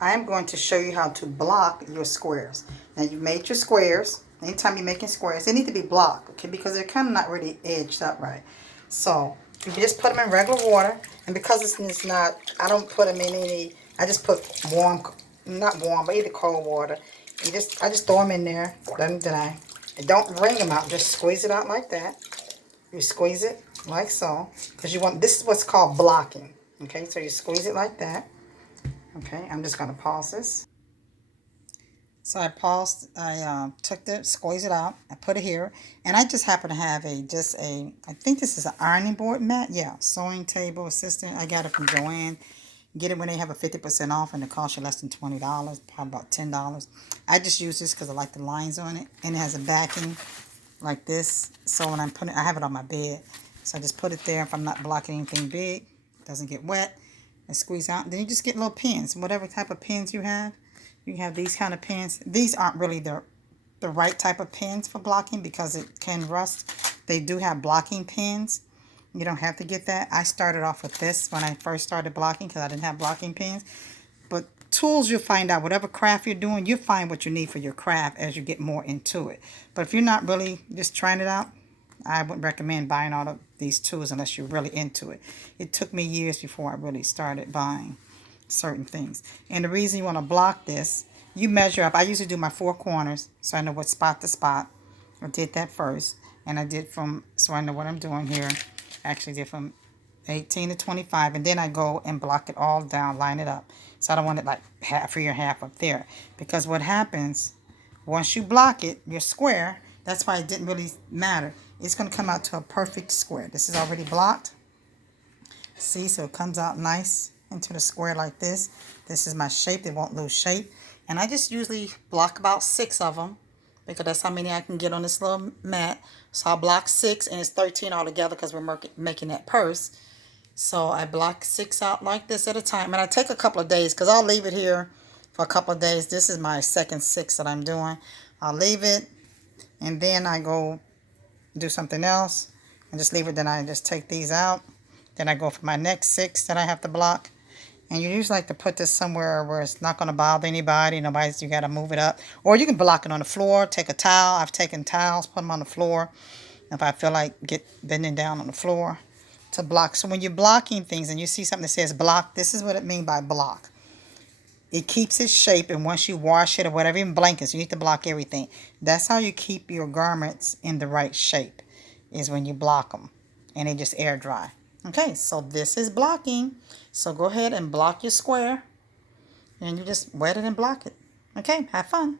I am going to show you how to block your squares. Now you've made your squares. Anytime you're making squares, they need to be blocked, okay, because they're kind of not really edged up right. So you just put them in regular water, and because it's not, I don't put them in any, I just put warm, not warm, but either cold water. I just throw them in there, let them dry. And don't wring them out, just squeeze it out like that. You squeeze it like so, because you want, this is what's called blocking, okay? So you squeeze it like that. Okay, I'm just going to pause this. So I took the, squeeze it out, I put it here, and I just happen to have I think this is an ironing board mat, yeah, sewing table assistant. I got it from Joann. Get it when they have a 50% off, and it costs you less than $20, probably about $10. I just use this because I like the lines on it, and it has a backing like this, so when I'm putting I have it on my bed, so I just put it there if I'm not blocking anything big, it doesn't get wet, and squeeze out. Then you just get little pins, whatever type of pins you have. You can have these kind of pins. These aren't really the right type of pins for blocking because it can rust. They do have blocking pins. You don't have to get that. I started off with this when I first started blocking because I didn't have blocking pins. But tools, you'll find out. Whatever craft you're doing, you'll find what you need for your craft as you get more into it. But if you're not really just trying it out, I wouldn't recommend buying all of these tools unless you're really into it. It took me years before I really started buying certain things. And the reason you want to block this, you measure up. I usually do my four corners so I know what spot to spot. I did that first. And I did so I know what I'm doing here. I actually did from 18 to 25, and then I go and block it all down, line it up. So I don't want it like half here, half up there. Because what happens, once you block it, your square, that's why it didn't really matter. It's going to come out to a perfect square. This is already blocked. See, so it comes out nice into the square like this. This is my shape. They won't lose shape. And I just usually block about 6 of them because that's how many I can get on this little mat. So I block 6, and it's 13 altogether because we're making that purse. So I block 6 out like this at a time. And I take a couple of days because I'll leave it here for a couple of days. This is my second 6 that I'm doing. I'll leave it, and then I go do something else and just leave it. Then I just take these out. Then I go for my next 6 that I have to block. And you usually like to put this somewhere where it's not going to bother anybody. You got to move it up. Or you can block it on the floor. Take a towel. I've taken towels, put them on the floor. If I feel like bending down on the floor to block. So when you're blocking things and you see something that says block, this is what it means by block. It keeps its shape, and once you wash it or whatever, even blankets, you need to block everything. That's how you keep your garments in the right shape, is when you block them and they just air dry. Okay, so this is blocking. So go ahead and block your square, and you just wet it and block it. Okay, have fun.